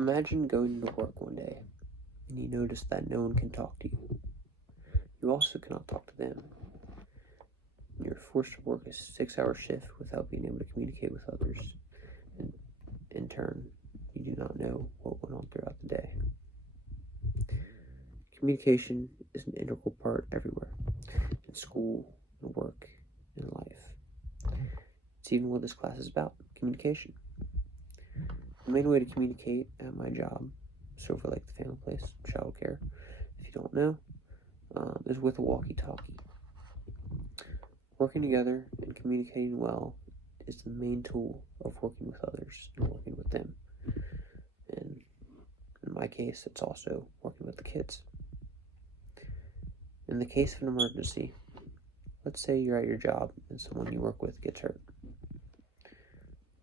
Imagine going to work one day and you notice that no one can talk to you. You also cannot talk to them. You're forced to work a 6-hour shift without being able to communicate with others. And in turn, you do not know what went on throughout the day. Communication is an integral part everywhere, in school, in work, in life. It's even what this class is about, communication. The main way to communicate at my job, Silver Lake the Family Place, childcare, if you don't know, is with a walkie-talkie. Working together and communicating well is the main tool of working with others and working with them. And in my case, it's also working with the kids. In the case of an emergency, let's say you're at your job and someone you work with gets hurt.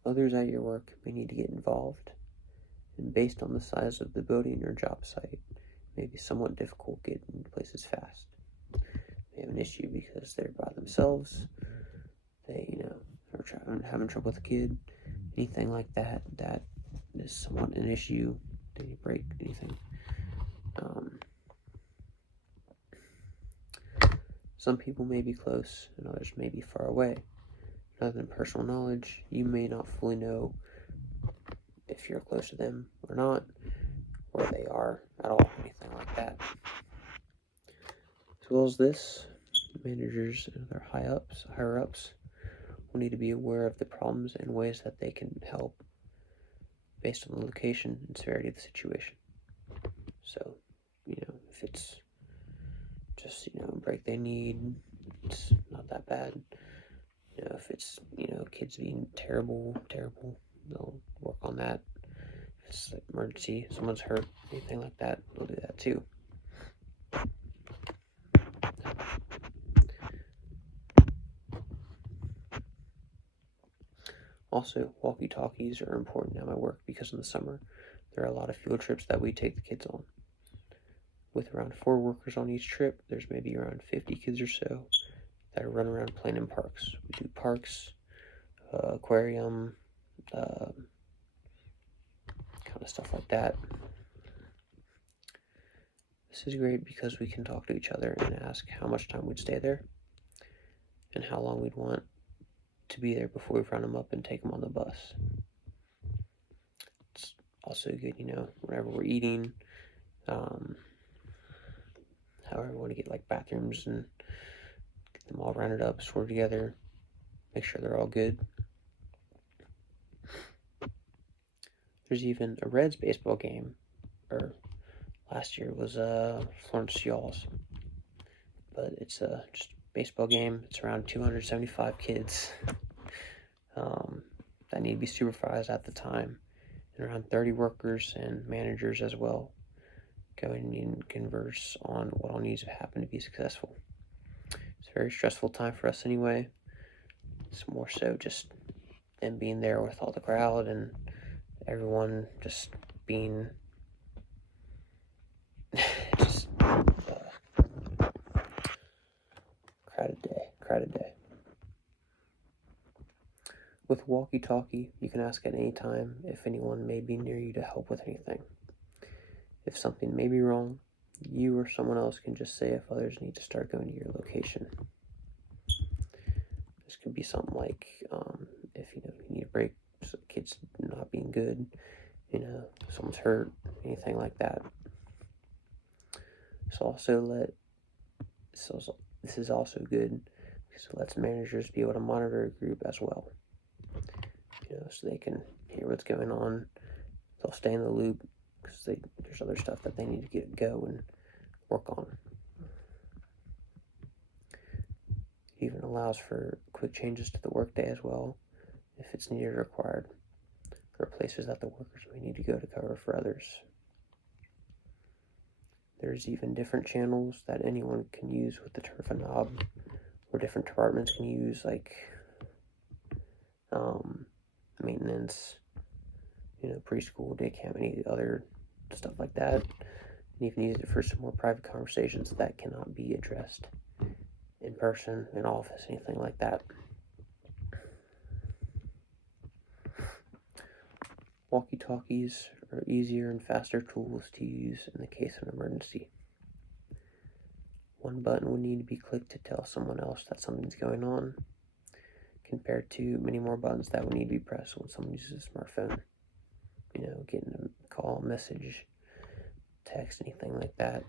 Others at your work may need to get involved, and based on the size of the building or job site, it may be somewhat difficult getting places fast. They have an issue because they're by themselves, they, are having trouble with a kid, anything like that, that is somewhat an issue. They need a break, anything. Some people may be close and others may be far away. Other than personal knowledge, you may not fully know if you're close to them or not, where they are at all, anything like that. As well as this, managers and other higher ups will need to be aware of the problems and ways that they can help based on the location and severity of the situation. So, if it's just, a break they need, it's not that bad. If it's, kids being terrible, they'll work on that. If it's like emergency, someone's hurt, anything like that, they'll do that too. Also, walkie-talkies are important at my work because in the summer, there are a lot of field trips that we take the kids on. With around 4 workers on each trip, there's maybe around 50 kids or so that run around playing in parks. We do parks, aquarium, kind of stuff like that. This is great because we can talk to each other and ask how much time we'd stay there and how long we'd want to be there before we round them up and take them on the bus. It's also good, whenever we're eating, however we want to get like bathrooms and get them all rounded up, stored together, make sure they're all good. There's even a Reds baseball game, or last year was Florence Y'alls, but it's just a baseball game. It's around 275 kids that need to be supervised at the time, and around 30 workers and managers as well going and converse on what all needs to happen to be successful. It's a very stressful time for us anyway. It's more so just them being there with all the crowd and everyone just being just crowded day. With walkie-talkie, you can ask at any time if anyone may be near you to help with anything. If something may be wrong, you or someone else can just say if others need to start going to your location. This could be something like if you need a break, so the kid's not being good, someone's hurt, anything like that. This is also good because it lets managers be able to monitor a group as well. So they can hear what's going on. They'll stay in the loop because there's other stuff that they need to go and work on. It even allows for quick changes to the workday as well, if it's needed or required, or places that the workers may need to go to cover for others. There's even different channels that anyone can use with the turf and knob, or different departments can use, like maintenance, preschool, day camp, any other stuff like that. And even use it for some more private conversations that cannot be addressed in person, in office, anything like that. Walkie-talkies are easier and faster tools to use in the case of an emergency. One button would need to be clicked to tell someone else that something's going on, compared to many more buttons that would need to be pressed when someone uses a smartphone. Getting a call, message, text, anything like that.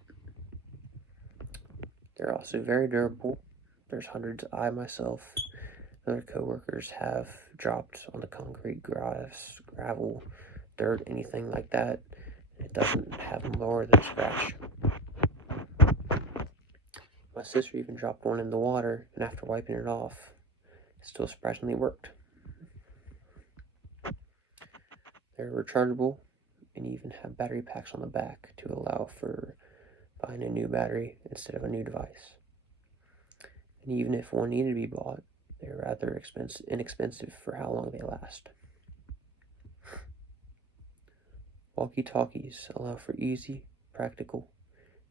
They're also very durable. There's hundreds I myself and other coworkers have dropped on the concrete, grass, gravel, dirt, anything like that. It doesn't have more than a scratch. My sister even dropped one in the water, and after wiping it off, it still surprisingly worked. They're rechargeable and even have battery packs on the back to allow for buying a new battery instead of a new device. And even if one needed to be bought, they're rather inexpensive for how long they last. Walkie-talkies allow for easy, practical,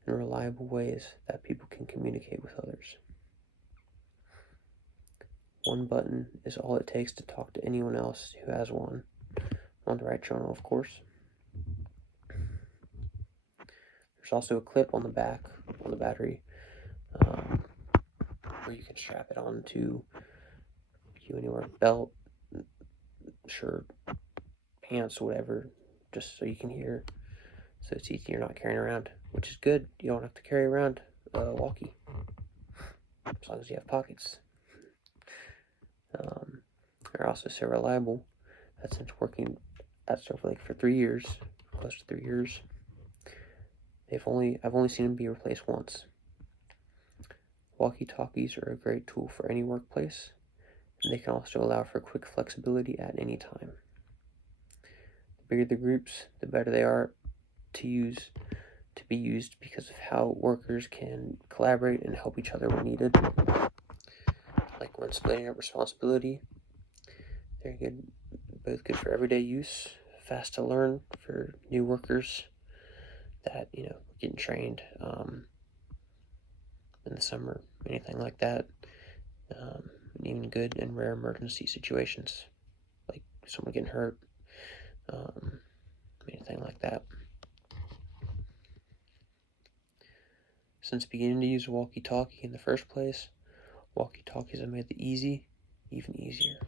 and reliable ways that people can communicate with others. One button is all it takes to talk to anyone else who has one, on the right channel, of course. There's also a clip on the back, on the battery, where you can strap it onto you anywhere, belt, shirt, pants, whatever, just so you can hear. So it's easy, you're not carrying around, which is good. You don't have to carry around a walkie, as long as you have pockets. They're also so reliable that since working at Silver Lake for 3 years, close to 3 years, I've only seen them be replaced once. Walkie-talkies are a great tool for any workplace, and they can also allow for quick flexibility at any time. The bigger the groups, the better they are to be used because of how workers can collaborate and help each other when needed. Like when splitting up responsibility, they're both good for everyday use, fast to learn for new workers that getting trained in the summer, anything like that. And even good in rare emergency situations, like someone getting hurt, anything like that. Since beginning to use a walkie-talkie in the first place, walkie-talkies have made it easy even easier.